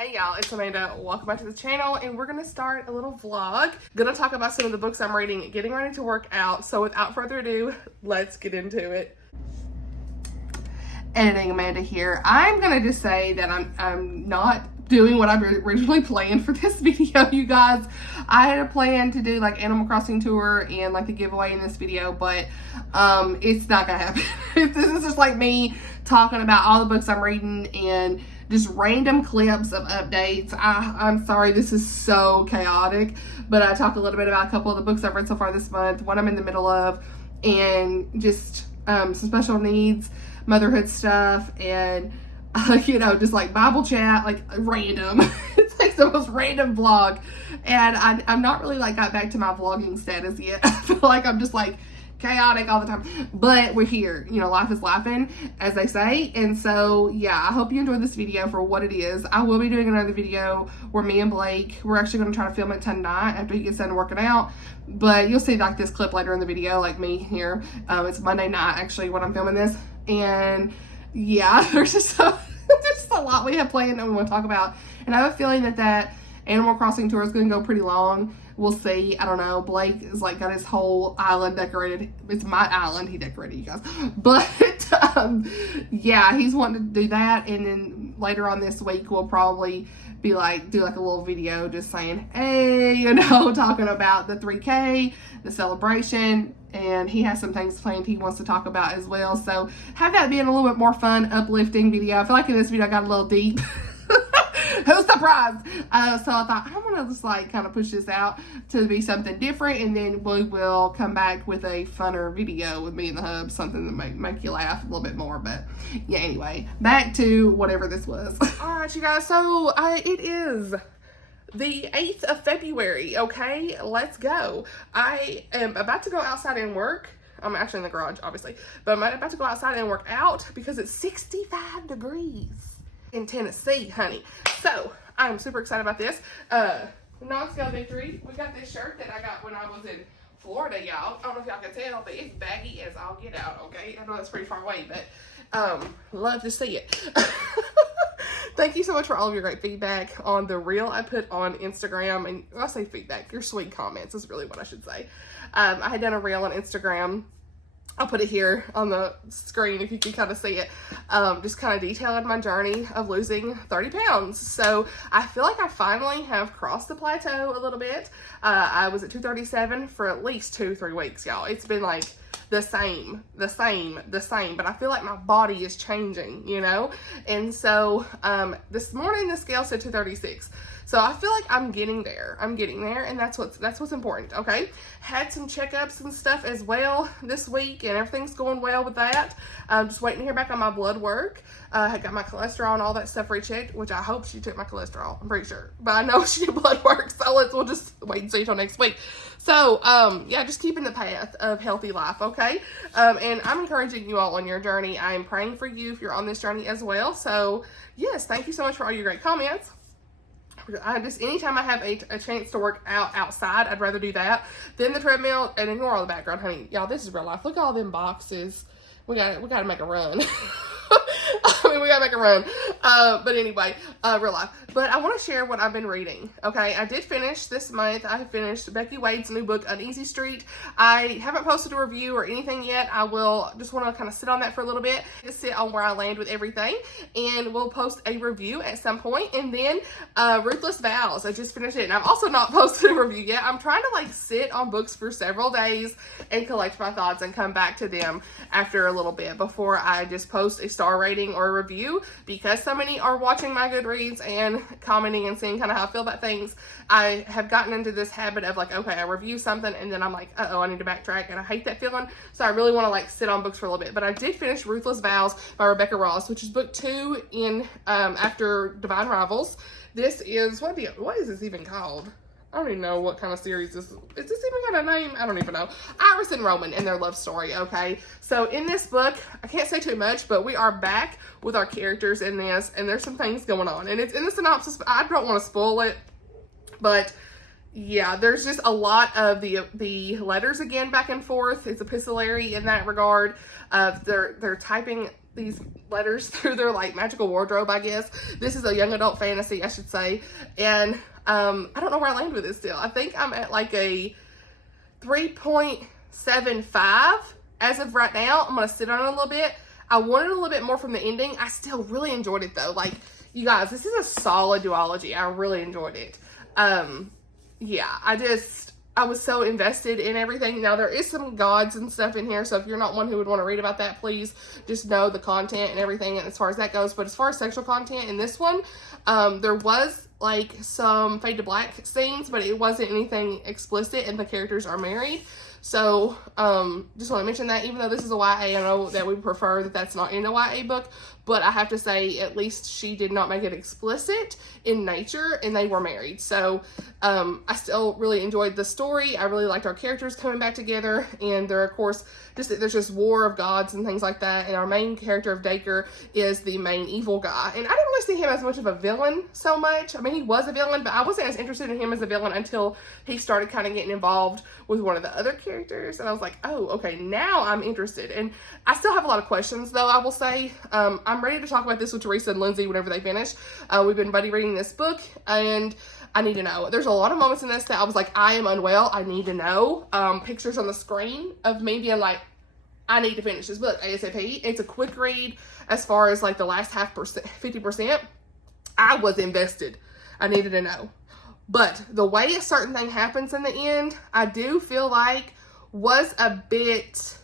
Hey y'all, it's Amanda. Welcome back to the channel, and we're gonna start a little vlog. Gonna talk about some of the books I'm reading, getting ready to work out. So without further ado, let's get into it. Editing Amanda here. I'm gonna just say that I'm not doing what I originally planned for this video, you guys. I had a plan to do like Animal Crossing tour and like a giveaway in this video, but it's not gonna happen. This is just like me talking about all the books I'm reading and just random clips of updates. I'm sorry, this is so chaotic, but I talk a little bit about a couple of the books I've read so far this month, one I'm in the middle of, and just some special needs, motherhood stuff, and you know, just like Bible chat, like random. It's like the most random vlog, and I'm not really like got back to my vlogging status yet. I feel like I'm just like chaotic all the time, but we're here. You know, life is laughing, as they say. And so yeah, I hope you enjoyed this video for what it is. I will be doing another video where me and Blake, we're actually going to try to film it tonight after he gets done working out, but you'll see like this clip later in the video, like me here. It's Monday night actually when I'm filming this, and yeah, there's just just a lot we have planned and we want to talk about, and I have a feeling that Animal Crossing tour is going to go pretty long. We'll see. I don't know. Blake is like got his whole island decorated. It's my island he decorated, you guys. But yeah, he's wanting to do that, and then later on this week we'll probably be like do like a little video just saying, hey, you know, talking about the 3K, the celebration, and he has some things planned he wants to talk about as well. So have that being a little bit more fun, uplifting video. I feel like in this video I got a little deep. Who's surprised? So I thought I'm gonna just like kind of push this out to be something different, and then we will come back with a funner video with me and the hub, something that make you laugh a little bit more. But yeah, anyway, back to whatever this was. All right, you guys. So it is the 8th of February. Okay, let's go. I am about to go outside and work. I'm actually in the garage, obviously, but I'm about to go outside and work out because it's 65 degrees. In Tennessee, honey. So I'm super excited about this. Non-scale victory. We got this shirt that I got when I was in Florida, y'all. I don't know if y'all can tell, but it's baggy as all get out, okay? I know that's pretty far away, but love to see it. Thank you so much for all of your great feedback on the reel I put on Instagram. And when I say feedback, your sweet comments is really what I should say. I had done a reel on Instagram. I'll put it here on the screen if you can kind of see it. Just kind of detailing my journey of losing 30 pounds. So I feel like I finally have crossed the plateau a little bit. I was at 237 for at least 2-3 weeks, y'all. It's been like the same, but I feel like my body is changing, you know? And so this morning the scale said 236. So I feel like I'm getting there, and that's what's important, okay? Had some checkups and stuff as well this week, and everything's going well with that. I'm just waiting to hear back on my blood work. I got my cholesterol and all that stuff rechecked, which I hope she took my cholesterol, I'm pretty sure. But I know she did blood work, so we'll just wait and see till next week. So, yeah, just keeping the path of healthy life, okay? And I'm encouraging you all on your journey. I am praying for you if you're on this journey as well. So, yes, thank you so much for all your great comments. Anytime I have a chance to work out outside, I'd rather do that than the treadmill. And ignore all the background, honey. Y'all, this is real life. Look at all them boxes. We gotta make a run. I mean, we gotta make a run. But anyway, real life. But I want to share what I've been reading. Okay, I did finish this month. I finished Becky Wade's new book, Uneasy Street. I haven't posted a review or anything yet. I will just want to kind of sit on that for a little bit, just sit on where I land with everything, and we'll post a review at some point. And then Ruthless, Vows. I just finished it, and I've also not posted a review yet. I'm trying to like sit on books for several days and collect my thoughts and come back to them after a little bit before I just post a star rating or a review, because so many are watching my Goodreads and commenting and seeing kind of how I feel about things. I have gotten into this habit of like, okay, I review something and then I'm like, uh-oh, I need to backtrack, and I hate that feeling. So I really want to like sit on books for a little bit. But I did finish Ruthless, Vows by Rebecca Ross, which is book 2 in after Divine Rivals. This is, what is this even called? I don't even know what kind of series this is. Is this even got a name? I don't even know. Iris and Roman and their love story, okay? So in this book, I can't say too much, but we are back with our characters in this, and there's some things going on. And it's in the synopsis, but I don't want to spoil it. But yeah, there's just a lot of the letters again back and forth. It's epistolary in that regard. They're typing these letters through their like magical wardrobe, I guess. This is a young adult fantasy, I should say. And I don't know where I land with this still. I think I'm at like a 3.75 as of right now. I'm gonna sit on it a little bit. I wanted a little bit more from the ending. I still really enjoyed it though. Like, you guys, this is a solid duology. I really enjoyed it. Yeah, I was so invested in everything. Now, there is some gods and stuff in here, so if you're not one who would want to read about that, please just know the content and everything as far as that goes. But as far as sexual content in this one, there was like some fade to black scenes, but it wasn't anything explicit, and the characters are married. So, just want to mention that even though this is a YA, I know that we prefer that that's not in a YA book, but I have to say at least she did not make it explicit in nature, and they were married. So, I still really enjoyed the story. I really liked our characters coming back together, and there, of course, there's just war of gods and things like that, and our main character of Dacre is the main evil guy, and I didn't really see him as much of a villain so much. I mean, he was a villain, but I wasn't as interested in him as a villain until he started kind of getting involved with one of the other characters, and I was like, oh, okay, now I'm interested. And I still have a lot of questions, though, I will say. I'm ready to talk about this with Teresa and Lindsay whenever they finish. We've been buddy reading this book, and I need to know. There's a lot of moments in this that I was like, I am unwell, I need to know. Pictures on the screen of me being like, I need to finish this book ASAP. It's a quick read as far as like the last 50%. I was invested. I needed to know. But the way a certain thing happens in the end, I do feel like was a bit,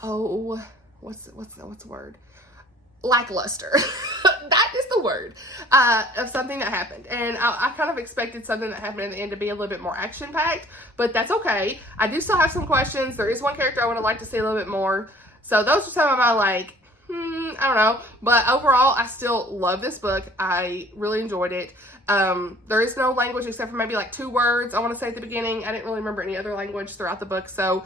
what's the word? Lackluster. That is the word, of something that happened. And I kind of expected something that happened in the end to be a little bit more action-packed, but that's okay. I do still have some questions. There is one character I would have liked to see a little bit more. So those are some of my, like, I don't know. But overall, I still love this book. I really enjoyed it. There is no language except for maybe like 2 words, I want to say at the beginning. I didn't really remember any other language throughout the book, so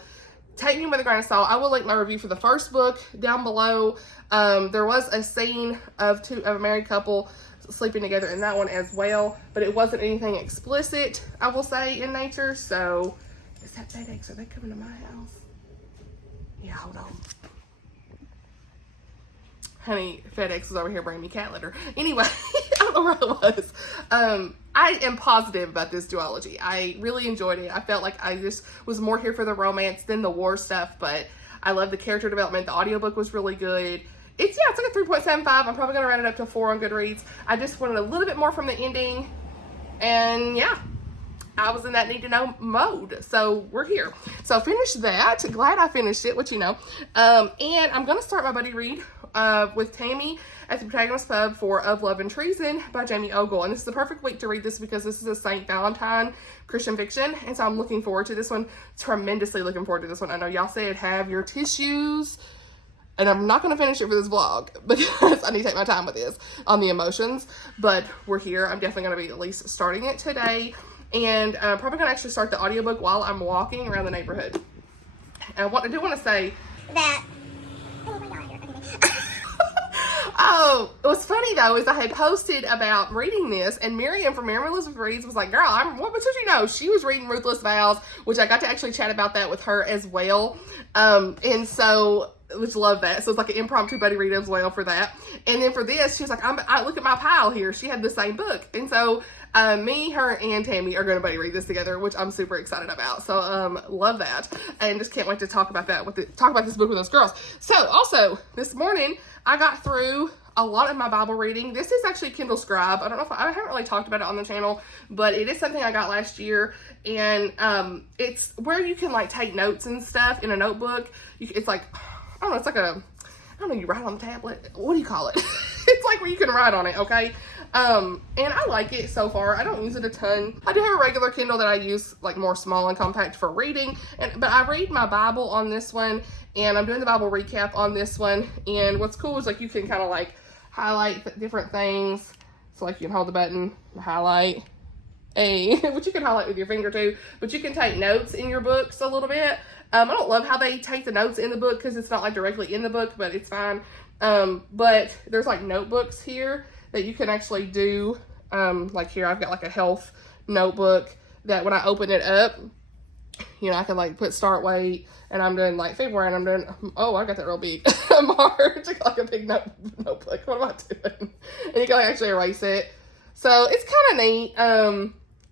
take me with a grain of salt. I will link my review for the first book down below. There was a scene of a married couple sleeping together in that one as well, but it wasn't anything explicit, I will say, in nature. So, is that FedEx? Are they coming to my house? Yeah, hold on. Honey, FedEx was over here bringing me cat litter. Anyway, I don't know where it was. I am positive about this duology. I really enjoyed it. I felt like I just was more here for the romance than the war stuff, but I love the character development. The audiobook was really good. It's like a 3.75. I'm probably going to round it up to 4 on Goodreads. I just wanted a little bit more from the ending, and yeah, I was in that need to know mode. So we're here. So finished that. Glad I finished it, which you know. And I'm going to start my buddy read with Tammy at the Protagonist Pub for Of Love and Treason by Jamie Ogle. And this is the perfect week to read this because this is a St. Valentine Christian fiction. And so I'm looking forward to this one. Tremendously looking forward to this one. I know y'all said have your tissues. And I'm not going to finish it for this vlog because I need to take my time with this on the emotions. But we're here. I'm definitely going to be at least starting it today. And I'm probably going to actually start the audiobook while I'm walking around the neighborhood. And I do want to say that... Oh my God. Oh, what's funny though is I had posted about reading this, and Miriam from Miriam Elizabeth Reads was like, girl, what did you know? She was reading Ruthless Vows, which I got to actually chat about that with her as well. And so, which love that. So it's like an impromptu buddy read as well for that. And then for this, she was like, I look at my pile here. She had the same book. And so me, her, and Tammy are going to buddy read this together, which I'm super excited about. So love that. And just can't wait to talk about that talk about this book with those girls. So also this morning, I got through a lot of my Bible reading. This is actually Kindle Scribe. I don't know if I haven't really talked about it on the channel, but it is something I got last year. And it's where you can like take notes and stuff in a notebook. It's like, I don't know, it's like I don't know, you write on the tablet. What do you call it? It's like where you can write on it, okay? And I like it so far. I don't use it a ton. I do have a regular Kindle that I use like more small and compact for reading, but I read my Bible on this one, and I'm doing the Bible recap on this one. And what's cool is like you can kind of like highlight different things. So like you can hold the button, highlight which you can highlight with your finger too, but you can take notes in your books a little bit. I don't love how they take the notes in the book because it's not like directly in the book, but it's fine. But there's like notebooks here that you can actually do Like here, I've got like a health notebook that when I open it up, you know, I can like put start weight, and I'm doing like February, and I'm doing, oh, I got that real big. March, I got like a big notebook. What am I doing? And you can like actually erase it. So it's kind of neat.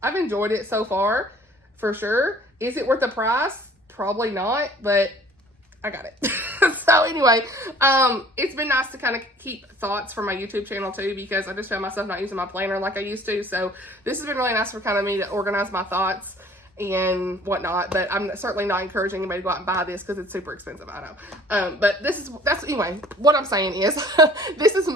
I've enjoyed it so far, for sure. Is it worth the price? Probably not, but I got it. So anyway, it's been nice to kind of keep thoughts for my YouTube channel too, because I just found myself not using my planner like I used to. So this has been really nice for kind of me to organize my thoughts and whatnot, but I'm certainly not encouraging anybody to go out and buy this because it's super expensive, I know. But that's anyway, what I'm saying is, this is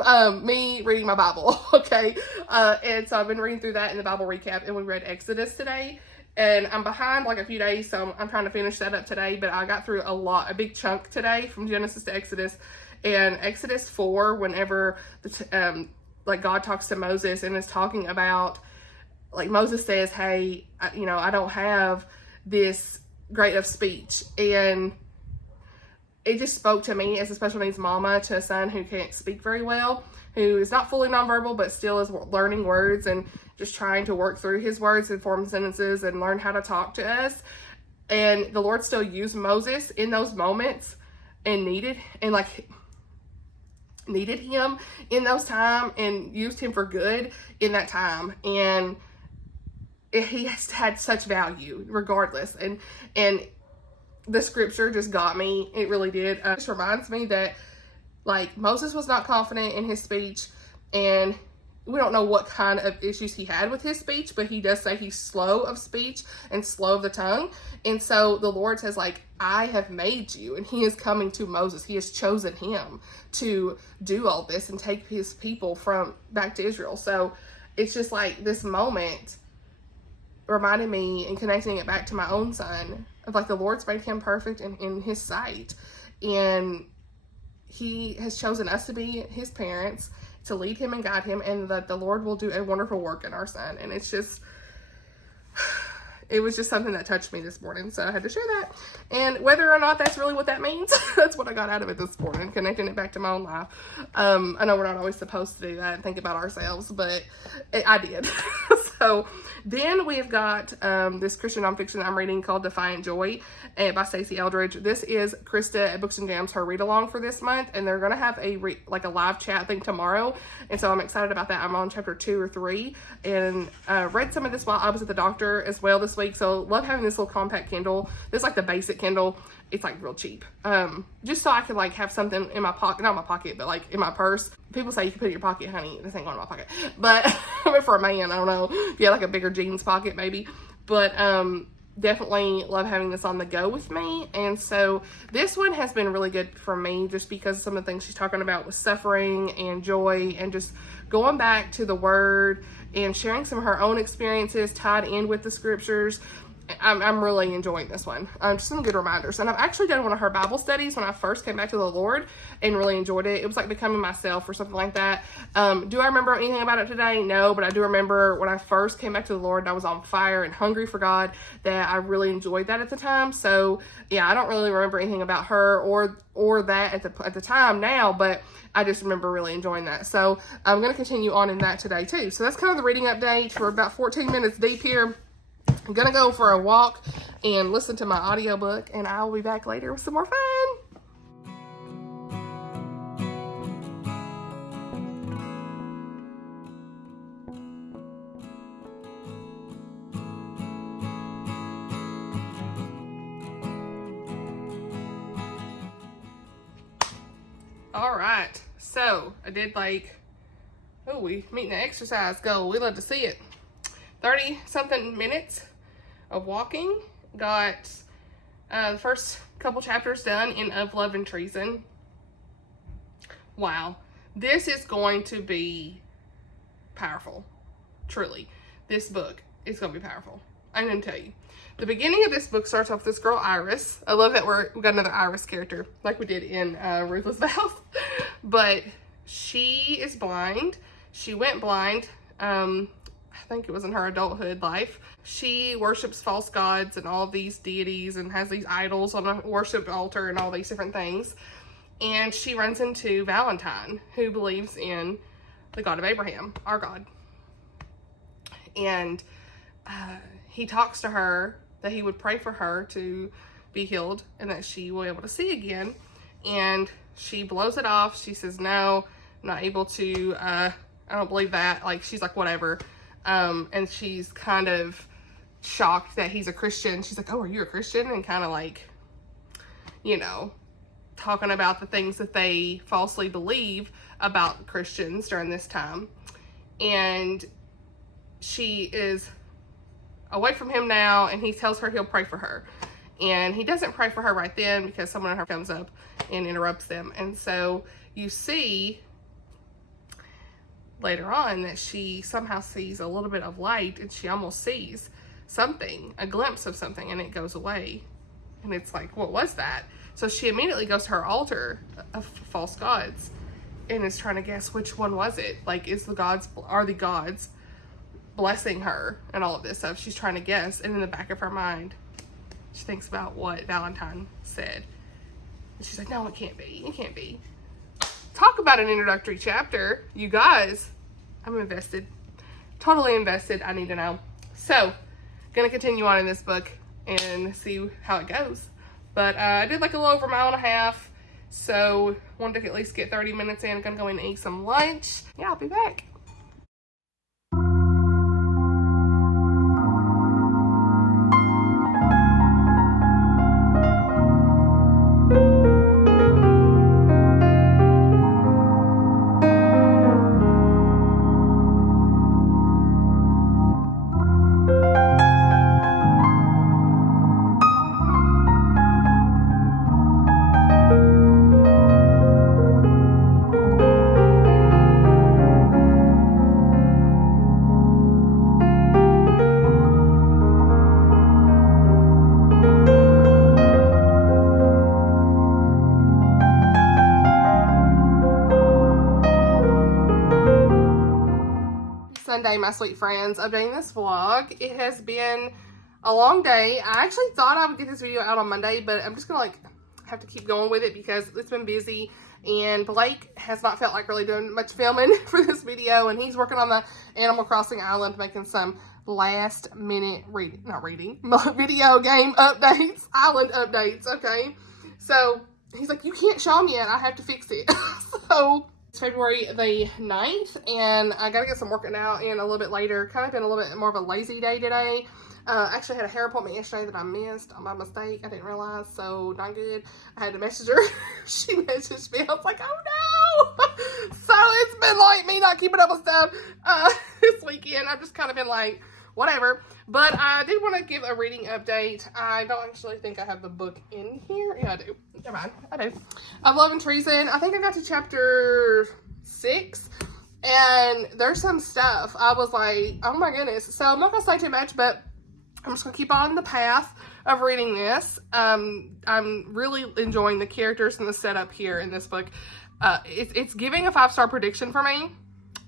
me reading my Bible, okay? And so I've been reading through that in the Bible recap, and we read Exodus today, and I'm behind like a few days, so I'm trying to finish that up today, but I got through a big chunk today from Genesis to Exodus. And Exodus 4, whenever like God talks to Moses and is talking about, like Moses says, hey, you know, I don't have this great of speech. And it just spoke to me as a special needs mama to a son who can't speak very well, who is not fully nonverbal, but still is learning words and just trying to work through his words and form sentences and learn how to talk to us. And the Lord still used Moses in those moments and needed him in those times and used him for good in that time. And he has had such value regardless. And the scripture just got me. It really did. It just reminds me that like Moses was not confident in his speech, and we don't know what kind of issues he had with his speech, but he does say he's slow of speech and slow of the tongue. And so the Lord says, like, I have made you, and he is coming to Moses. He has chosen him to do all this and take his people back to Israel. So it's just like this moment reminded me and connecting it back to my own son of like the Lord's made him perfect in his sight. And he has chosen us to be his parents, to lead him and guide him, and that the Lord will do a wonderful work in our son. And it's just, it was just something that touched me this morning, so I had to share that. And whether or not that's really what that means, that's what I got out of it this morning, connecting it back to my own life. I know we're not always supposed to do that and think about ourselves, but I did. So then we've got this Christian nonfiction I'm reading called Defiant Joy by Stasi Eldridge. This is Krista at Books and Jams, her read along for this month, and they're gonna have a live chat I think tomorrow, and so I'm excited about that. I'm on chapter 2 or 3, and read some of this while I was at the doctor as well this week. So love having this little compact Kindle. This is like the basic Kindle. It's like real cheap. Just so I could like have something in my pocket, not my pocket, but like in my purse. People say you can put it in your pocket, honey. This ain't going in my pocket. But for a man, I don't know. If you had like a bigger jeans pocket, maybe. But definitely love having this on the go with me. And so this one has been really good for me just because some of the things she's talking about with suffering and joy and just going back to the word and sharing some of her own experiences tied in with the scriptures. I'm really enjoying this one. Just some good reminders. And I've actually done one of her Bible studies when I first came back to the Lord and really enjoyed it. It was like becoming myself or something like that. Do I remember anything about it today? No, but I do remember when I first came back to the Lord and I was on fire and hungry for God, that I really enjoyed that at the time. So yeah, I don't really remember anything about her or that at the time now, but I just remember really enjoying that. So I'm going to continue on in that today too. So that's kind of the reading update. We're about 14 minutes deep here. I'm gonna go for a walk and listen to my audiobook, and I will be back later with some more fun. All right, so I did we meeting the exercise goal. We love to see it. 30 something minutes of walking. Got the first couple chapters done in Of Love and Treason. Wow, this is going to be powerful. Truly, this book is going to be powerful. I'm going to tell you. The beginning of this book starts off with this girl, Iris. I love that we got another Iris character like we did in Ruthless Vows. But she is blind. She went blind. I think it was in her adulthood life. She worships false gods and all these deities and has these idols on a worship altar and all these different things. And she runs into Valentine, who believes in the God of Abraham, our God. And he talks to her that he would pray for her to be healed and that she will be able to see again. And she blows it off. She says, no, I'm not able to, I don't believe that. Like, she's like, whatever. And she's kind of shocked that he's a Christian. She's like, oh, are you a Christian? And kind of like, you know, talking about the things that they falsely believe about Christians during this time. And she is away from him now, and he tells her he'll pray for her. And he doesn't pray for her right then because someone in her comes up and interrupts them. And so you see later on that she somehow sees a little bit of light, and she almost sees something, a glimpse of something, and it goes away. And it's like, what was that? So she immediately goes to her altar of false gods and is trying to guess which one was it. Like, are the gods blessing her and all of this stuff? She's trying to guess, and in the back of her mind, she thinks about what Valentine said. And she's like, no, it can't be. It can't be. Talk about an introductory chapter. You guys, I'm invested. Totally invested. I need to know. So, gonna continue on in this book and see how it goes. But I did like a little over a mile and a half. So, wanted to at least get 30 minutes in. I'm gonna go in and eat some lunch. Yeah, I'll be back. Sunday, my sweet friends, updating this vlog. It has been a long day. I actually thought I would get this video out on Monday, but I'm just gonna like have to keep going with it because it's been busy, and Blake has not felt like really doing much filming for this video, and he's working on the Animal Crossing island, making some last minute video game updates, island updates, okay? So he's like, you can't show them yet, I have to fix it. So it's February the 9th, and I gotta get some working out in a little bit later. Kind of been a little bit more of a lazy day today. Actually had a hair appointment yesterday that I missed on my mistake. I didn't realize, so not good. I had to message her. She messaged me. I was like, oh no! So it's been like me not keeping up with stuff this weekend. I've just kind of been like, whatever. But I did want to give a reading update. I don't actually think I have the book in here. Yeah, I do. Never mind. I do. Of Love and Treason. I think I got to chapter 6. And there's some stuff. I was like, oh my goodness. So I'm not going to say too much, but I'm just going to keep on the path of reading this. I'm really enjoying the characters and the setup here in this book. It's giving a 5-star prediction for me.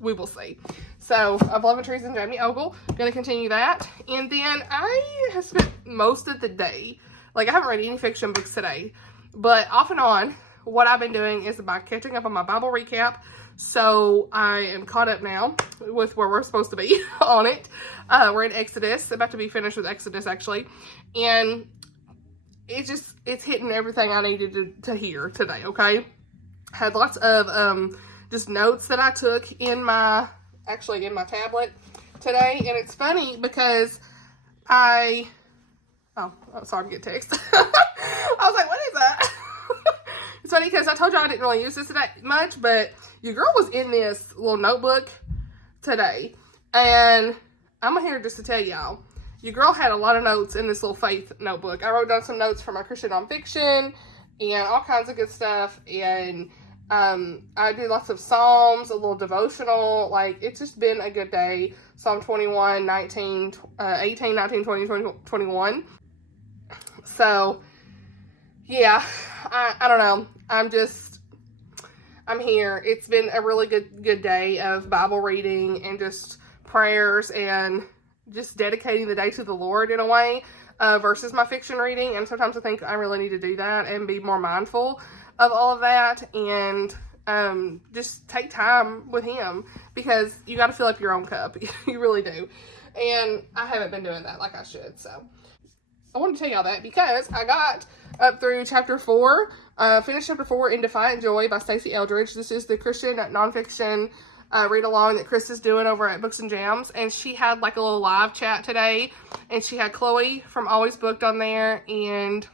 We will see. So, Of Love and Treason, Jamie Ogle. Going to continue that. And then I have spent most of the day, like I haven't read any fiction books today, but off and on, what I've been doing is by catching up on my Bible recap. So, I am caught up now with where we're supposed to be on it. We're in Exodus, about to be finished with Exodus actually. And it's hitting everything I needed to hear today, okay? Had lots of just notes that I took in my tablet today. And it's funny because oh, sorry, I'm getting text. I was like, what is that? It's funny because I told you I didn't really use this that much, but your girl was in this little notebook today. And I'm here just to tell y'all, your girl had a lot of notes in this little faith notebook. I wrote down some notes from my Christian nonfiction and all kinds of good stuff. And I did lots of Psalms, a little devotional. Like, it's just been a good day. Psalm 21, 19, 18, 19, 20, 21. So, yeah, I don't know. I'm here. It's been a really good day of Bible reading and just prayers and just dedicating the day to the Lord in a way, versus my fiction reading. And sometimes I think I really need to do that and be more mindful of all of that, and just take time with him, because you got to fill up your own cup. You really do. and I haven't been doing that like I should. So I wanted to tell y'all that because I got up through chapter 4, finished chapter 4 in Defiant Joy by Stasi Eldridge. This is the Christian nonfiction read along that Chris is doing over at Books and Jams, and she had like a little live chat today, and she had Chloe from Always Booked on there, and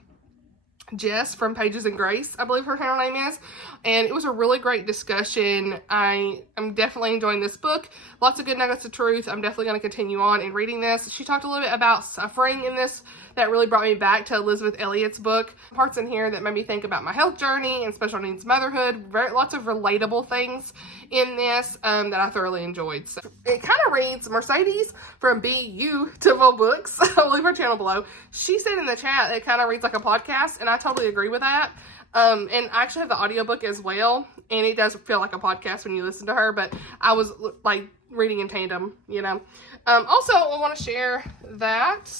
Jess from Pages and Grace, I believe her channel name is, and it was a really great discussion. I am definitely enjoying this book. Lots of good nuggets of truth. I'm definitely going to continue on in reading this. She talked a little bit about suffering in this. That really brought me back to Elizabeth Elliott's book. Parts in here that made me think about my health journey and special needs motherhood. Lots of relatable things in this that I thoroughly enjoyed. So it kind of reads Mercedes from Beautiful Books. I'll leave her channel below. She said in the chat it kind of reads like a podcast, and I totally agree with that. And I actually have the audiobook as well, and it does feel like a podcast when you listen to her, but I was like reading in tandem, you know. Also, I want to share that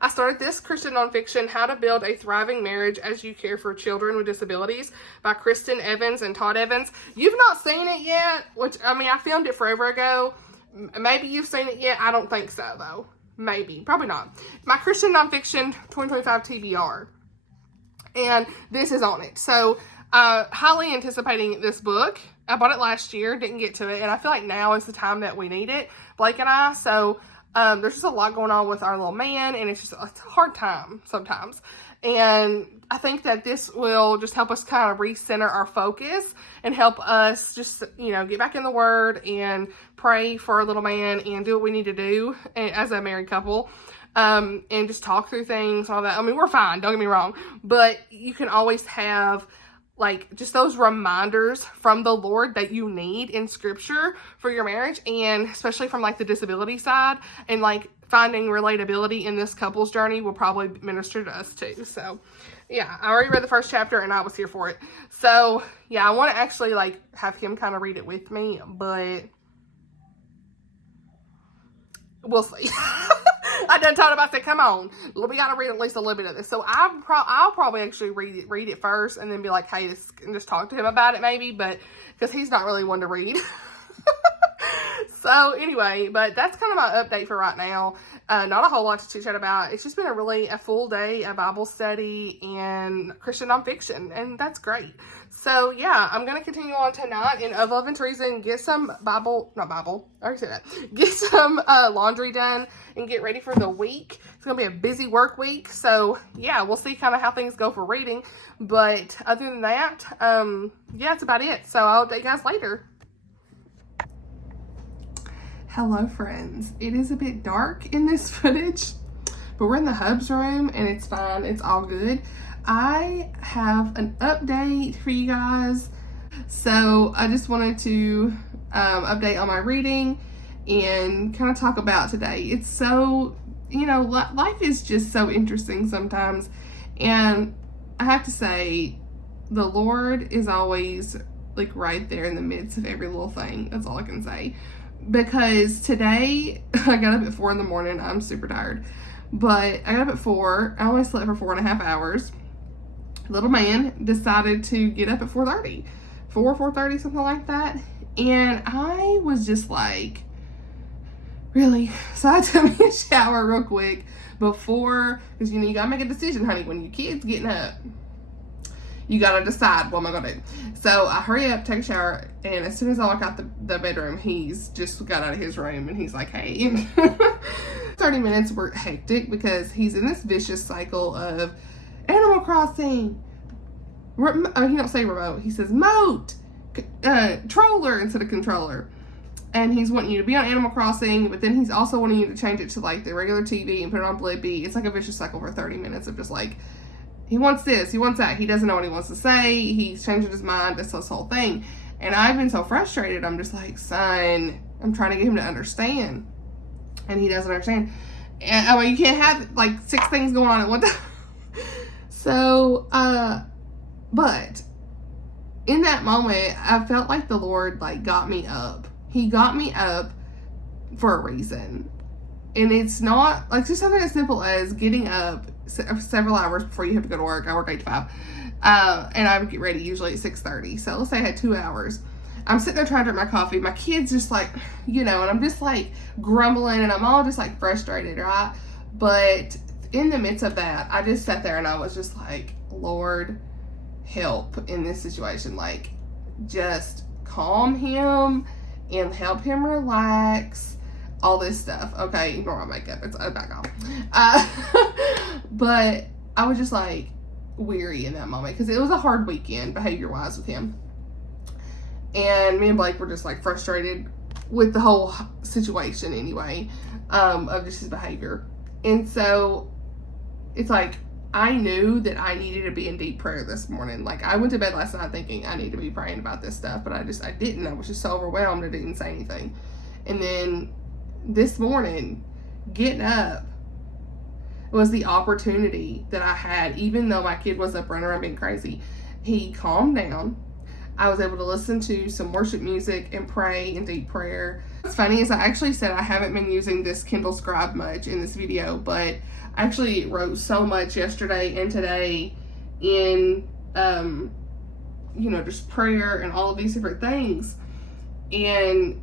I started this Christian nonfiction, How to Build a Thriving Marriage as You Care for Children with Disabilities by Kristin Evans and Todd Evans. You've not seen it yet, which, I mean, I filmed it forever ago. Maybe you've seen it yet. I don't think so, though. Maybe. Probably not. My Christian nonfiction 2025 TBR. And this is on it. So, highly anticipating this book. I bought it last year, didn't get to it, and I feel like now is the time that we need it, Blake and I. So, there's just a lot going on with our little man, and it's a hard time sometimes. And I think that this will just help us kind of recenter our focus and help us just, you know, get back in the Word and pray for our little man and do what we need to do as a married couple. And just talk through things and all that. I mean, we're fine, don't get me wrong, but you can always have like just those reminders from the Lord that you need in scripture for your marriage, and especially from like the disability side, and like finding relatability in this couple's journey will probably minister to us too. So yeah, I already read the first chapter and I was here for it. So yeah, I want to actually like have him kind of read it with me, but we'll see. I done Todd about that. Come on, we got to read at least a little bit of this. So I'll probably actually read it first, and then be like, hey, and just talk to him about it maybe, but because he's not really one to read. So anyway, but that's kind of my update for right now. Not a whole lot to chit chat about. It's just been a full day of Bible study and Christian nonfiction, and that's great. So yeah, I'm going to continue on tonight in Of Love and Treason, get some I already said that. Get some laundry done and get ready for the week. It's going to be a busy work week. So yeah, we'll see kind of how things go for reading. But other than that, yeah, that's about it. So I'll update you guys later. Hello friends, it is a bit dark in this footage, but we're in the hubs room and it's fine, it's all good. I have an update for you guys. So I just wanted to update on my reading and kind of talk about today. It's so, you know, life is just so interesting sometimes, and I have to say the Lord is always like right there in the midst of every little thing. That's all I can say. Because today, I got up at 4 in the morning. I'm super tired. But I got up at 4. I only slept for 4.5 hours. Little man decided to get up at 4:30. 4:30, something like that. And I was just like, really? So I took me a shower real quick before, because you know, you gotta make a decision, honey, when your kid's getting up. You gotta decide, what am I gonna do? So I hurry up, take a shower, and as soon as I walk out the bedroom, he's just got out of his room, and he's like, hey. 30 minutes were hectic because he's in this vicious cycle of Animal Crossing. He don't say remote, he says moat, troller instead of controller. And he's wanting you to be on Animal Crossing, but then he's also wanting you to change it to like the regular TV and put it on Blippi. It's like a vicious cycle for 30 minutes of just like, he wants this, he wants that, he doesn't know what he wants to say, he's changing his mind, it's this whole thing. And I've been so frustrated, I'm just like, son, I'm trying to get him to understand. And he doesn't understand. And I mean, you can't have like 6 things going on at one time. So, but in that moment, I felt like the Lord like got me up. He got me up for a reason. And it's not like just something as simple as getting up several hours before you have to go to work. I work 8 to 5. And I would get ready usually at 6:30. So let's say I had 2 hours. I'm sitting there trying to drink my coffee. My kid's just like, you know, and I'm just like grumbling, and I'm all just like frustrated, right? But in the midst of that, I just sat there and I was just like, Lord, help in this situation. Like, just calm him and help him relax. All this stuff. Okay, ignore my makeup. It's back off. But I was just like weary in that moment because it was a hard weekend behavior-wise with him. And me and Blake were just like frustrated with the whole situation anyway, of just his behavior. And so it's like, I knew that I needed to be in deep prayer this morning. Like, I went to bed last night thinking I need to be praying about this stuff, but I didn't. I was just so overwhelmed I didn't say anything. And then this morning, getting up was the opportunity that I had, even though my kid was up running around being crazy. He calmed down. I was able to listen to some worship music and pray in deep prayer. What's funny is I actually said I haven't been using this Kindle Scribe much in this video, but I actually wrote so much yesterday and today in, you know, just prayer and all of these different things. And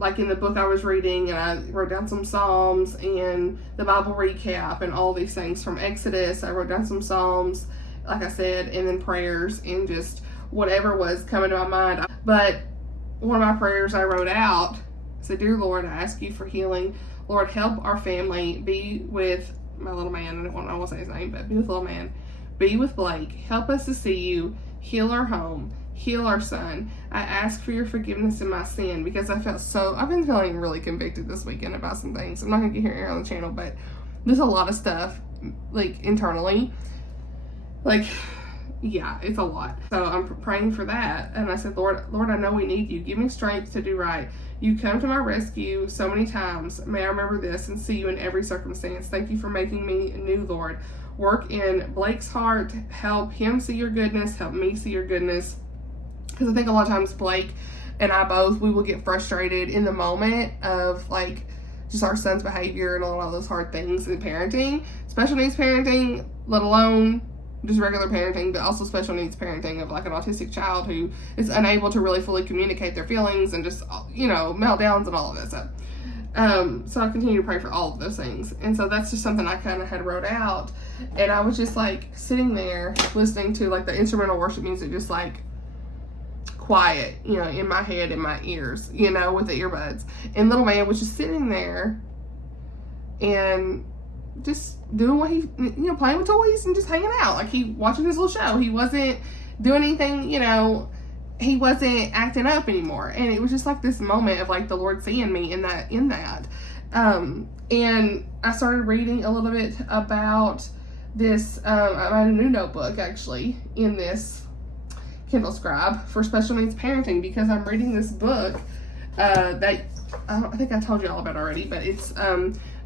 like in the book I was reading, and I wrote down some Psalms and the Bible recap and all these things from Exodus. I wrote down some Psalms, like I said, and then prayers and just whatever was coming to my mind. But one of my prayers I wrote out said, Dear Lord, I ask you for healing. Lord, help our family. Be with my little man. I won't say his name, but be with little man. Be with Blake. Help us to see you. Heal our home. Heal our son. I ask for your forgiveness in my sin, because I've been feeling really convicted this weekend about some things. I'm not going to get here on the channel, but there's a lot of stuff, like, internally. Like, yeah, it's a lot. So I'm praying for that. And I said, Lord, I know we need you. Give me strength to do right. You come to my rescue so many times. May I remember this and see you in every circumstance. Thank you for making me new, Lord. Work in Blake's heart. Help him see your goodness. Help me see your goodness. Because I think a lot of times Blake and I both, we will get frustrated in the moment of like just our son's behavior and a lot of those hard things in parenting, special needs parenting, let alone just regular parenting, but also special needs parenting of like an autistic child who is unable to really fully communicate their feelings and just, you know, meltdowns and all of that stuff. So I continue to pray for all of those things. And so that's just something I kind of had wrote out. And I was just like sitting there listening to like the instrumental worship music, just like quiet, you know, in my head, in my ears, you know, with the earbuds. And little man was just sitting there and just doing what he, you know, playing with toys and just hanging out. Like, he watching his little show. He wasn't doing anything, you know, he wasn't acting up anymore. And it was just like this moment of like the Lord seeing me in that. And I started reading a little bit about this, my new notebook actually in this Kindle Scribe for special needs parenting, because I'm reading this book that I think I told you all about already, but it's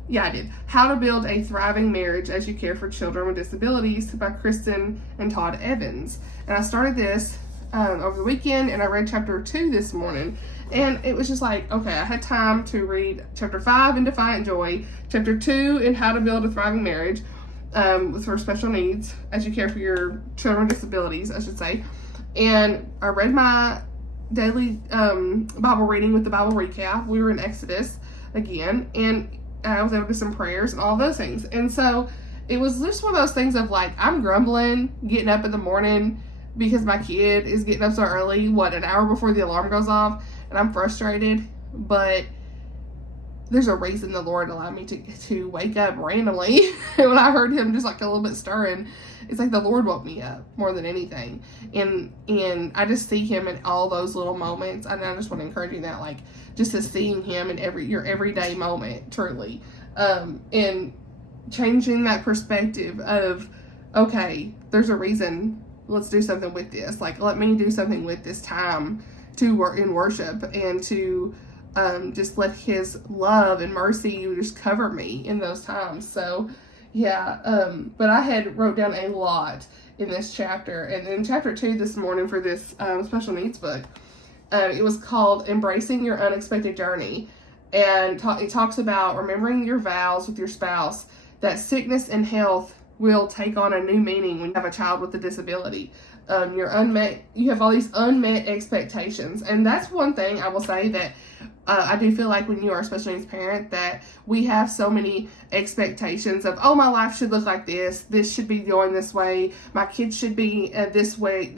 yeah, I did. How to Build a Thriving Marriage as You Care for Children with Disabilities by Kristin and Todd Evans. And I started this over the weekend, and I read chapter 2 this morning, and it was just like, okay, I had time to read chapter 5 in Defiant Joy, chapter 2 in How to Build a Thriving Marriage for special needs as you care for your children with disabilities, I should say. And I read my daily Bible reading with the Bible recap. We were in Exodus again, and I was able to do some prayers and all those things. And so it was just one of those things of like, I'm grumbling, getting up in the morning because my kid is getting up so early, an hour before the alarm goes off, and I'm frustrated. But there's a reason the Lord allowed me to wake up randomly. When I heard him just like a little bit stirring, it's like the Lord woke me up more than anything. And I just see him in all those little moments. And I just want to encourage you that, like, just to seeing him in your everyday moment, truly. And changing that perspective of, okay, there's a reason, let's do something with this. Like, let me do something with this time to work in worship, and to just let his love and mercy just cover me in those times. So yeah, but I had wrote down a lot in this chapter, and in chapter 2 this morning for this special needs book, it was called Embracing Your Unexpected Journey, and it talks about remembering your vows with your spouse, that sickness and health will take on a new meaning when you have a child with a disability. you have all these unmet expectations. And that's one thing I will say that I do feel like when you are a special needs parent that we have so many expectations of, oh, my life should look like this should be going this way, my kids should be this way,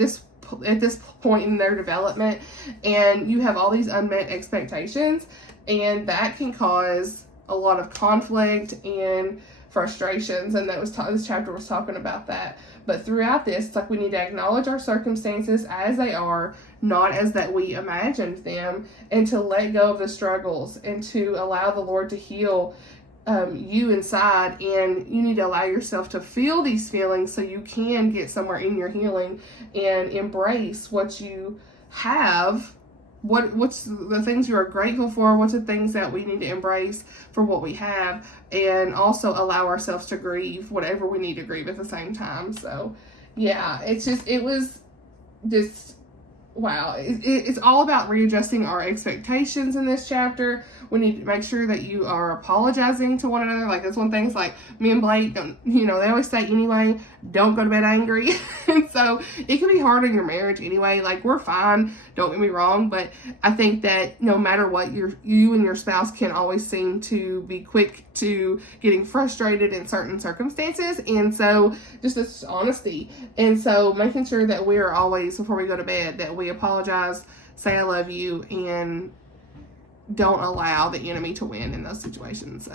at this point in their development, and you have all these unmet expectations, and that can cause a lot of conflict and frustrations, and this chapter was talking about that. But throughout this, it's like we need to acknowledge our circumstances as they are, not as that we imagined them, and to let go of the struggles and to allow the Lord to heal you inside. And you need to allow yourself to feel these feelings so you can get somewhere in your healing and embrace what you have. What's the things you are grateful for? What's the things that we need to embrace for what we have, and also allow ourselves to grieve whatever we need to grieve at the same time. So yeah, it was just wow. It's all about readjusting our expectations in this chapter. We need to make sure that you are apologizing to one another. Like, that's one thing. It's like me and Blake, they always say anyway, don't go to bed angry. And so it can be hard in your marriage anyway. Like, we're fine, don't get me wrong, but I think that no matter what, you and your spouse can always seem to be quick to getting frustrated in certain circumstances. And so just this honesty. And so making sure that we are always, before we go to bed, that we apologize, say I love you, and don't allow the enemy to win in those situations.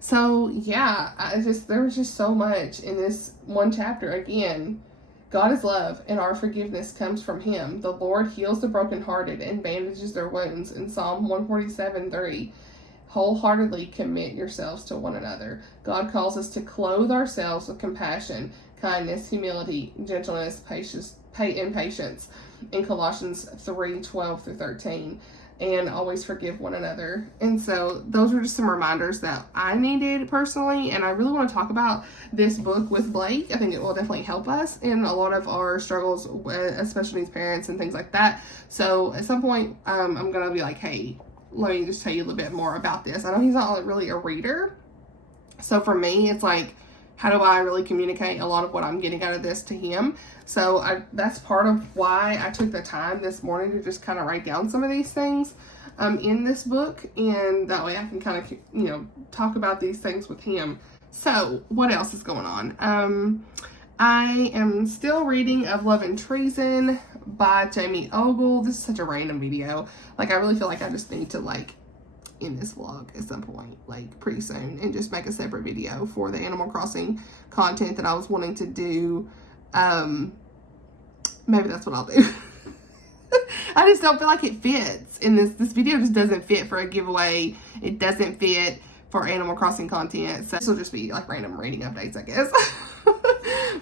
So yeah, there was just so much in this one chapter. Again, God is love, and our forgiveness comes from Him. The Lord heals the brokenhearted and bandages their wounds. In Psalm 147:3, wholeheartedly commit yourselves to one another. God calls us to clothe ourselves with compassion, kindness, humility, gentleness, patience, and patience in Colossians 3:12-13, and always forgive one another. And so those are just some reminders that I needed personally, and I really want to talk about this book with Blake. I think it will definitely help us in a lot of our struggles as special needs parents and things like that. So at some point, I'm going to be like, hey, let me just tell you a little bit more about this. I know he's not really a reader, so for me, it's like, how do I really communicate a lot of what I'm getting out of this to him? So that's part of why I took the time this morning to just kind of write down some of these things in this book, and that way I can kind of, talk about these things with him. So what else is going on? I am still reading Of Love and Treason by Jamie Ogle. This is such a random video. Like, I really feel like I just need to in this vlog at some point, pretty soon, and just make a separate video for the Animal Crossing content that I was wanting to do. Maybe that's what I'll do. I just don't feel like it fits in this video. Just doesn't fit for a giveaway. It doesn't fit for Animal Crossing content, so this will just be random reading updates, I guess.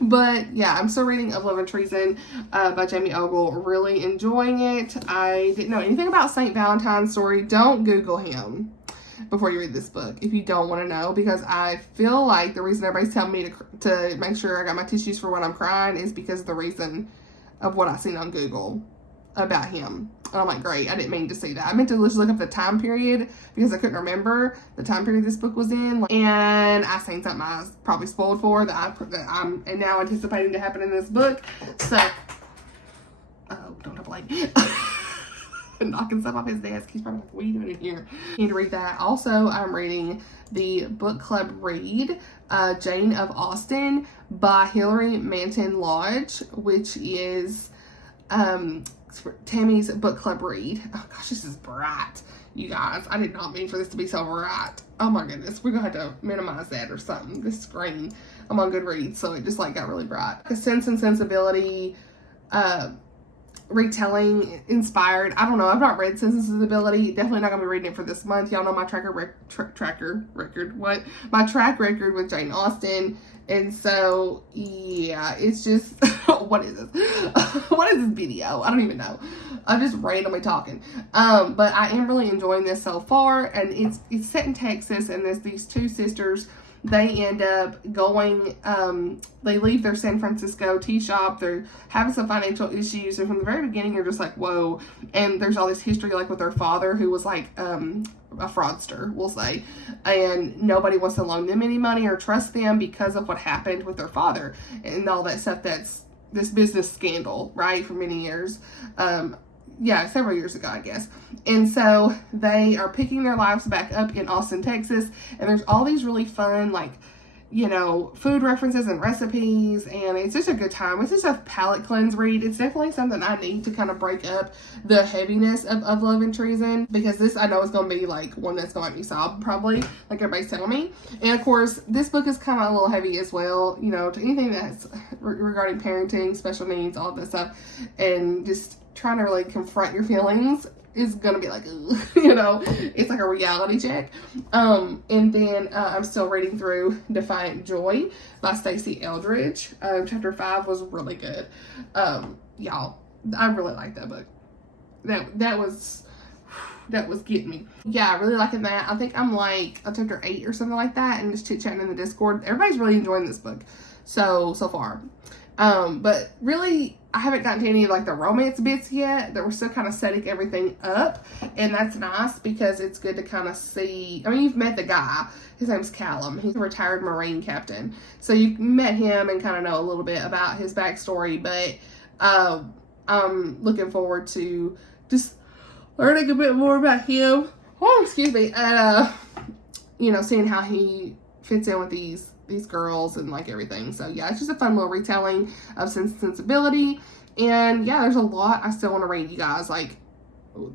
But yeah, I'm still reading Of Love and Treason by Jamie Ogle. Really enjoying it. I didn't know anything about St. Valentine's story. Don't Google him before you read this book if you don't want to know, because I feel like the reason everybody's telling me to make sure I got my tissues for when I'm crying is because of the reason of what I seen on Google about him. And I'm like, great, I didn't mean to see that. I meant to just look up the time period because I couldn't remember the time period this book was in. And I seen something I was probably spoiled for that I'm now anticipating to happen in this book. So, oh, don't have Blake. Knocking stuff off his desk. He's probably like, what are you doing in here? I need to read that. Also, I'm reading the book club read, Jane of Austen by Hilary Manton Lodge, which is Tammy's book club read. Oh gosh, this is bright, you guys. I did not mean for this to be so bright. Oh my goodness, we're gonna have to minimize that or something. This screen, I'm on Goodreads, so it just got really bright. A Sense and Sensibility retelling inspired. I don't know, I've not read Sense and Sensibility. Definitely not gonna be reading it for this month. Y'all know my track record with Jane Austen. And so, yeah, it's just, what is this? What is this video? I don't even know. I'm just randomly talking. But I am really enjoying this so far. And it's set in Texas, and there's these two sisters. They end up going, they leave their San Francisco tea shop. They're having some financial issues. And from the very beginning, you're just like, whoa. And there's all this history, with their father, who was a fraudster, we'll say, and nobody wants to loan them any money or trust them because of what happened with their father and all that stuff that's this business scandal, right, for many years. Yeah, several years ago, I guess. And so they are picking their lives back up in Austin, Texas. And there's all these really fun, like, you know, food references and recipes, and it's just a good time. It's just a palate cleanse read. It's definitely something I need to kind of break up the heaviness of Love and Treason, because this I know is going to be like one that's going to make me sob, probably, like everybody's telling me. And of course, this book is kind of a little heavy as well, you know, to anything that's regarding parenting, special needs, all that stuff, and just trying to really confront your feelings is gonna be like, you know, it's like a reality check. And then I'm still reading through Defiant Joy by Stasi Eldridge. Chapter 5 was really good. Y'all, I really like that book. That was getting me. Yeah, I really liking that. I think I'm like on chapter 8 or something like that, and just chit-chatting in the Discord. Everybody's really enjoying this book so far. But really, I haven't gotten to any of like the romance bits yet. That we're still kind of setting everything up, and that's nice because it's good to kind of see. I mean, you've met the guy. His name's Callum. He's a retired Marine captain, so you met him and kind of know a little bit about his backstory. But I'm looking forward to just learning a bit more about him. Oh, excuse me, and you know, seeing how he fits in with these girls and like everything. So yeah, it's just a fun little retelling of Sensibility. And yeah, there's a lot I still want to read, you guys. Like,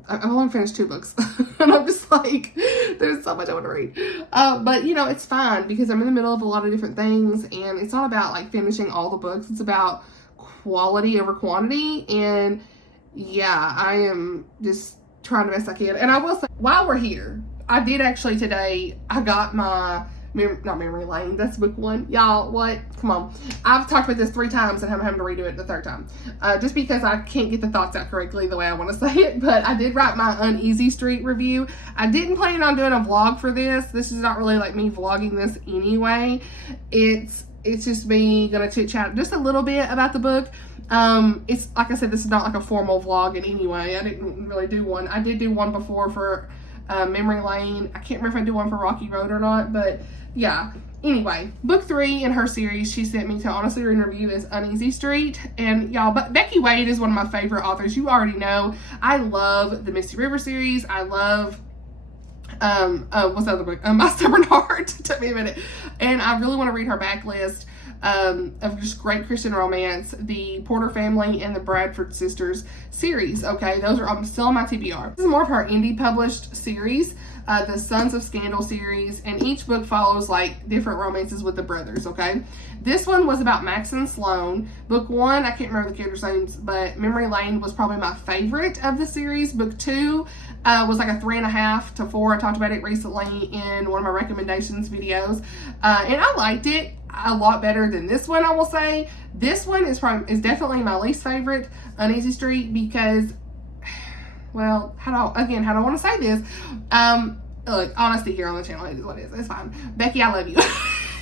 I've only finished 2 books and I'm just like, there's so much I want to read. But you know, it's fine because I'm in the middle of a lot of different things, and it's not about like finishing all the books. It's about quality over quantity. And yeah, I am just trying the best I can. And I will say, while we're here, I did actually today, I got my not Memory Lane, that's book 1. Y'all, what? Come on. I've talked about this 3 times and I'm having to redo it the 3rd time. Just because I can't get the thoughts out correctly the way I want to say it. But I did write my Uneasy Street review. I didn't plan on doing a vlog for this. This is not really like me vlogging this anyway. It's just me gonna chit chat just a little bit about the book. It's like I said, this is not like a formal vlog in any way. I didn't really do one. I did do one before for Memory Lane. I can't remember if I did one for Rocky Road or not, but yeah. Anyway, book 3 in her series she sent me to honestly review is Uneasy Street. And y'all, but Becky Wade is one of my favorite authors. You already know I love the Misty River series. I love what's the other book? My Stubborn Heart. It took me a minute. And I really want to read her backlist of just great Christian romance, the Porter Family and the Bradford Sisters series. Okay, those are still on my TBR. This is more of her indie published series, the Sons of Scandal series, and each book follows like different romances with the brothers. Okay, this one was about Max and Sloan. Book 1, I can't remember the characters' names, but Memory Lane was probably my favorite of the series. Book 2 was like a 3.5 to 4. I talked about it recently in one of my recommendations videos, and I liked it a lot better than this one. I will say this one is definitely my least favorite, Uneasy Street, because, well, how do I want to say this? Look, honesty here on the channel is what it is. It's fine. Becky, I love you.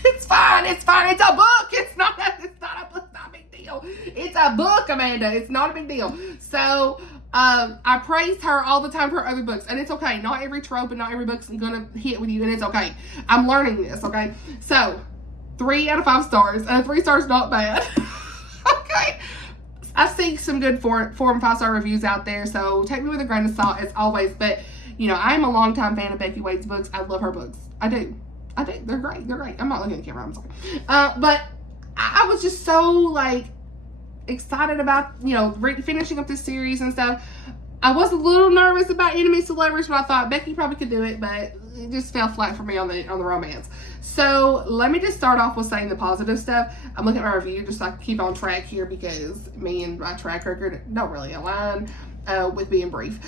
It's fine. It's fine. It's a book. It's not a book. It's not a big deal. It's a book, Amanda. It's not a big deal. So, I praise her all the time for her other books, and it's okay. Not every trope and not every book's gonna hit with you, and it's okay. I'm learning this, okay? So, 3 out of 5 stars. 3 stars, not bad. Okay. I see some good 4 and 5-star reviews out there, so take me with a grain of salt as always. But, you know, I'm a longtime fan of Becky Wade's books. I love her books. I do. They're great. They're great. I'm not looking at the camera. I'm sorry. But I was just so, like, excited about, you know, finishing up this series and stuff. I was a little nervous about Enemy Celebrities, but I thought Becky probably could do it, but it just fell flat for me on the romance. So let me just start off with saying the positive stuff. I'm looking at my review just so I can keep on track here, because me and my track record don't really align with being brief.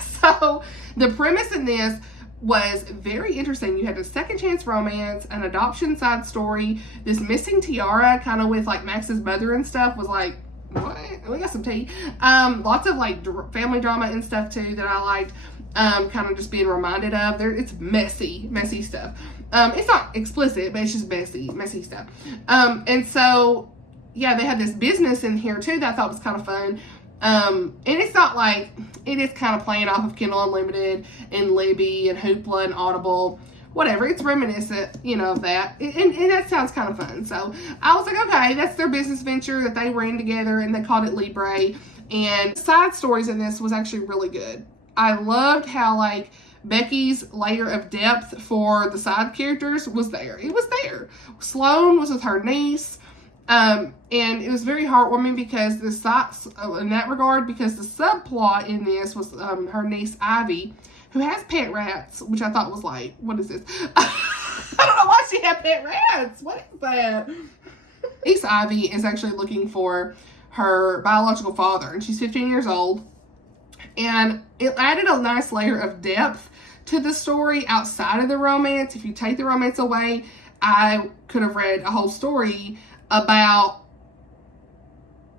So the premise in this was very interesting. You had a second chance romance, an adoption side story, this missing tiara kind of with like Max's mother and stuff was like, what? We got some tea. Lots of like family drama and stuff too that I liked. Kind of just being reminded of. It's messy stuff. It's not explicit, but it's just messy stuff. And so, yeah, they had this business in here too that I thought was kind of fun. And it's not like, it is kind of playing off of Kindle Unlimited and Libby and Hoopla and Audible, whatever. It's reminiscent, you know, of that. And that sounds kind of fun. So I was like, okay, that's their business venture that they ran together, and they called it Libre. And side stories in this was actually really good. I loved how, like, Becky's layer of depth for the side characters was there. It was there. Sloane was with her niece. And it was very heartwarming because in that regard, because the subplot in this was her niece Ivy, who has pet rats, which I thought was like, what is this? I don't know why she had pet rats. What is that? Niece Ivy is actually looking for her biological father, and she's 15 years old. And it added a nice layer of depth to the story outside of the romance. If you take the romance away, I could have read a whole story about,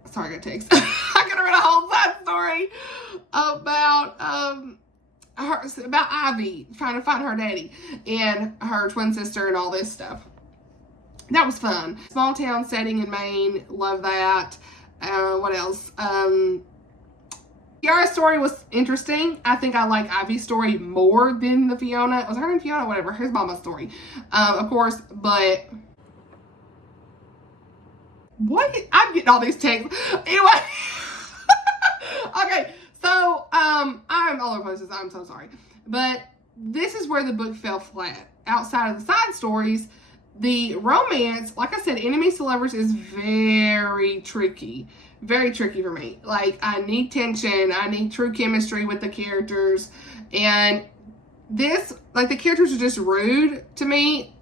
sorry, I got text. I could have read a whole side story about Ivy trying to find her daddy and her twin sister and all this stuff. That was fun. Small town setting in Maine, love that. What else? Kiara's story was interesting. I think I like Ivy's story more than the Fiona. Was her name Fiona? Whatever. His mama's story. Of course, but what? I'm getting all these texts. Anyway. Okay. So, I'm all over the place. I'm so sorry. But this is where the book fell flat. Outside of the side stories, the romance, like I said, enemies to lovers is very tricky. Very tricky for me. Like, I need tension. I need true chemistry with the characters. And this, like, the characters are just rude to me.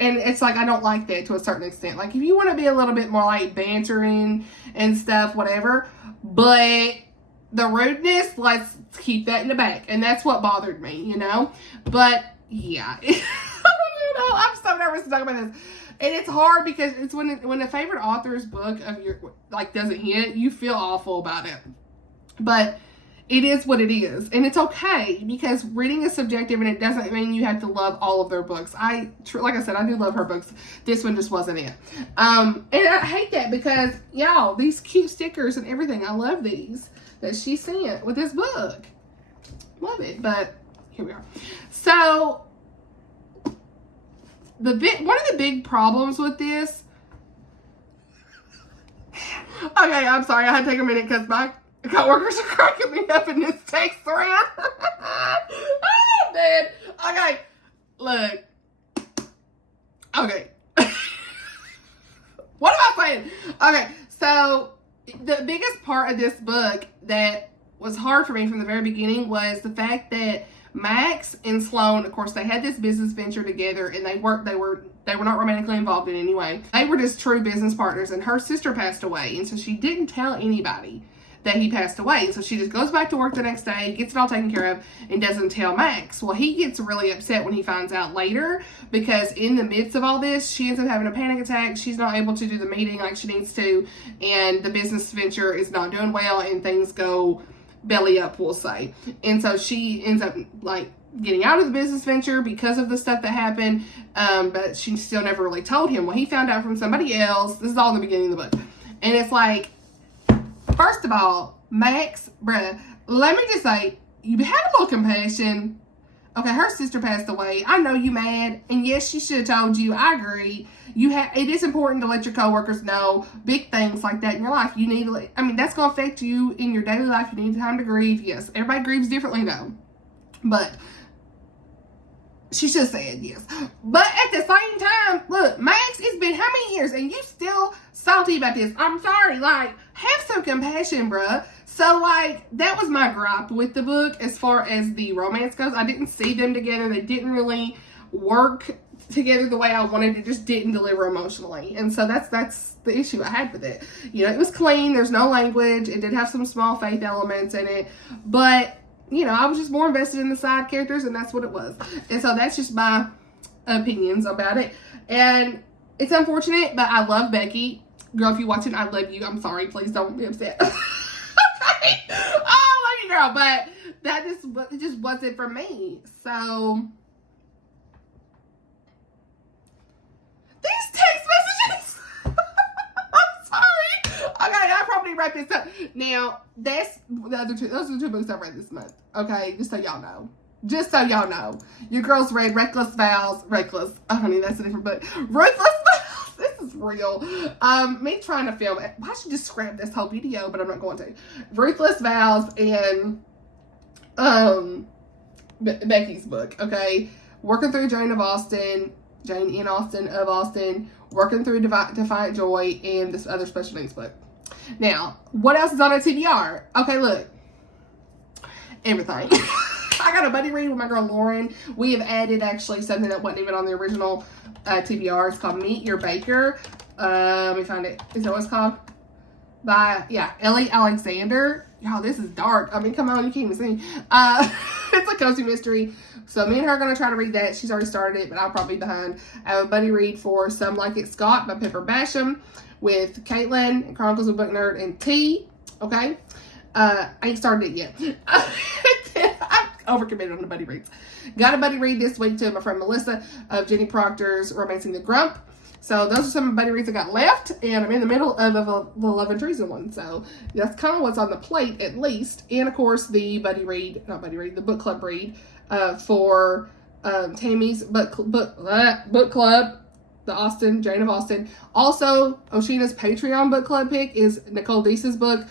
And it's like, I don't like that to a certain extent. Like, if you want to be a little bit more, like, bantering and stuff, whatever. But the rudeness, let's keep that in the back. And that's what bothered me, you know? But, yeah. I don't know. I'm so nervous to talk about this. And it's hard because it's when a favorite author's book of your, like, doesn't hit, you feel awful about it. But it is what it is. And it's okay because reading is subjective, and it doesn't mean you have to love all of their books. Like I said, I do love her books. This one just wasn't it. And I hate that because, y'all, these cute stickers and everything, I love these that she sent with this book. Love it. But here we are. So one of the big problems with this, okay, I'm sorry, I had to take a minute because my coworkers are cracking me up in this text thread. Oh, man. Okay, look. Okay. What am I saying? Okay, so the biggest part of this book that was hard for me from the very beginning was the fact that Max and Sloane, of course, they had this business venture together, and they were not romantically involved in any way. They were just true business partners, and her sister passed away, and so she didn't tell anybody that he passed away. So she just goes back to work the next day, gets it all taken care of, and doesn't tell Max. Well, he gets really upset when he finds out later, because in the midst of all this, she ends up having a panic attack. She's not able to do the meeting like she needs to, and the business venture is not doing well, and things go belly up, we'll say. And so she ends up, like, getting out of the business venture because of the stuff that happened, but she still never really told him. Well, he found out from somebody else. This is all in the beginning of the book. And it's like, first of all, Max, bruh, let me just say, you have a little compassion. Okay, her sister passed away. I know you mad, and yes, she should have told you. I agree. It is important to let your coworkers know big things like that in your life. You need to, I mean, that's going to affect you in your daily life. You need time to grieve. Yes, everybody grieves differently, though. But she should have said yes. But at the same time, look, Max, it's been how many years, and you still salty about this? I'm sorry. Like, have some compassion, bruh. So, like, that was my gripe with the book as far as the romance goes. I didn't see them together. They didn't really work together the way I wanted. It just didn't deliver emotionally. And so that's the issue I had with it. You know, it was clean. There's no language. It did have some small faith elements in it. But, you know, I was just more invested in the side characters, and that's what it was. And so that's just my opinions about it. And it's unfortunate, but I love Becky. Girl, if you're watching, I love you. I'm sorry. Please don't be upset. Okay. Oh, I love you, girl. But it just wasn't for me. So these text messages. I'm sorry. Okay, I probably wrap this up. Now, those are the two books I read this month. Okay, just so y'all know. Just so y'all know. Your girls read Reckless Vows. Reckless. Oh, honey, that's a different book. Ruthless Vows. This is real. Me trying to film it. I should just scrap this whole video, but I'm not going to. Ruthless Vows and Becky's book, okay? Working through Jane N. Austen of Austen. Working through Defiant Joy and this other special needs book. Now, what else is on a TBR? Okay, look. Everything. I got a buddy read with my girl Lauren. We have added actually something that wasn't even on the original TBR. It's called Meet Your Baker. Let me find it. Is that what it's called? By, yeah, Ellie Alexander. Y'all, this is dark. I mean, come on, you can't even see. It's a cozy mystery. So me and her are going to try to read that. She's already started it, but I'll probably be behind. I have a buddy read for Some Like It Scott by Pepper Basham with Caitlin, and Chronicles of Book Nerd, and T. Okay? I ain't started it yet. I'm overcommitted on the buddy reads. Got a buddy read this week to my friend Melissa of Jenny Proctor's Romancing the Grump. So those are some of the buddy reads I got left, and I'm in the middle of the Love and Treason one. So that's kind of what's on the plate, at least. And of course, the the book club read for Tammy's book club, the Jane of Austen. Also, Oshina's Patreon book club pick is Nicole Deese's book,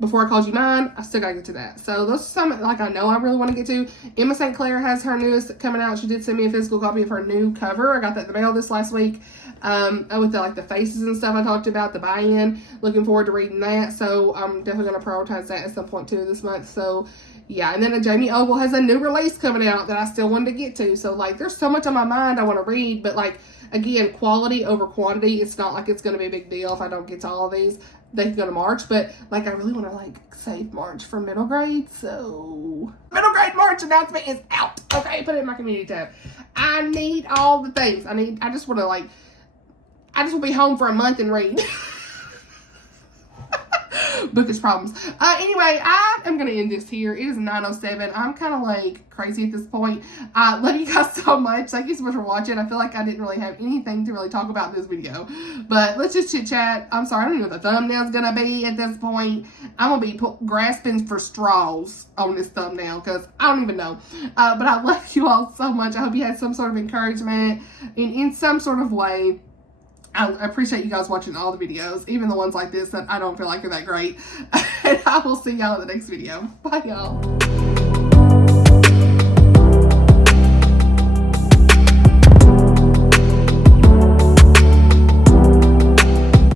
Before I Called You Mine. I still gotta get to that. So those are some, like, I know I really want to get to. Emma St. Clair has her newest coming out. She did send me a physical copy of her new cover. I got that in the mail this last week. With the faces and stuff I talked about, the buy-in. Looking forward to reading that. So I'm definitely going to prioritize that at some point too this month. So yeah, and then Jamie Ogle has a new release coming out that I still wanted to get to. So like, there's so much on my mind I want to read, but like, again, quality over quantity. It's not like it's going to be a big deal if I don't get to all of these. They can go to March, but like, I really want to like save March for middle grade. So middle grade March announcement is out. Okay, put it in my community tab. I need all the things. I just want to be home for a month and read. Bookish problems. Anyway, I am going to end this here. It is 9:07. I'm kind of like crazy at this point. Love you guys so much. Thank you so much for watching. I feel like I didn't really have anything to really talk about in this video, but let's just chit chat. I'm sorry, I don't know what the thumbnail's going to be at this point. I'm going to be grasping for straws on this thumbnail because I don't even know. But I love you all so much. I hope you had some sort of encouragement in some sort of way. I appreciate you guys watching all the videos, even the ones like this that I don't feel like are that great. And I will see y'all in the next video. Bye, y'all.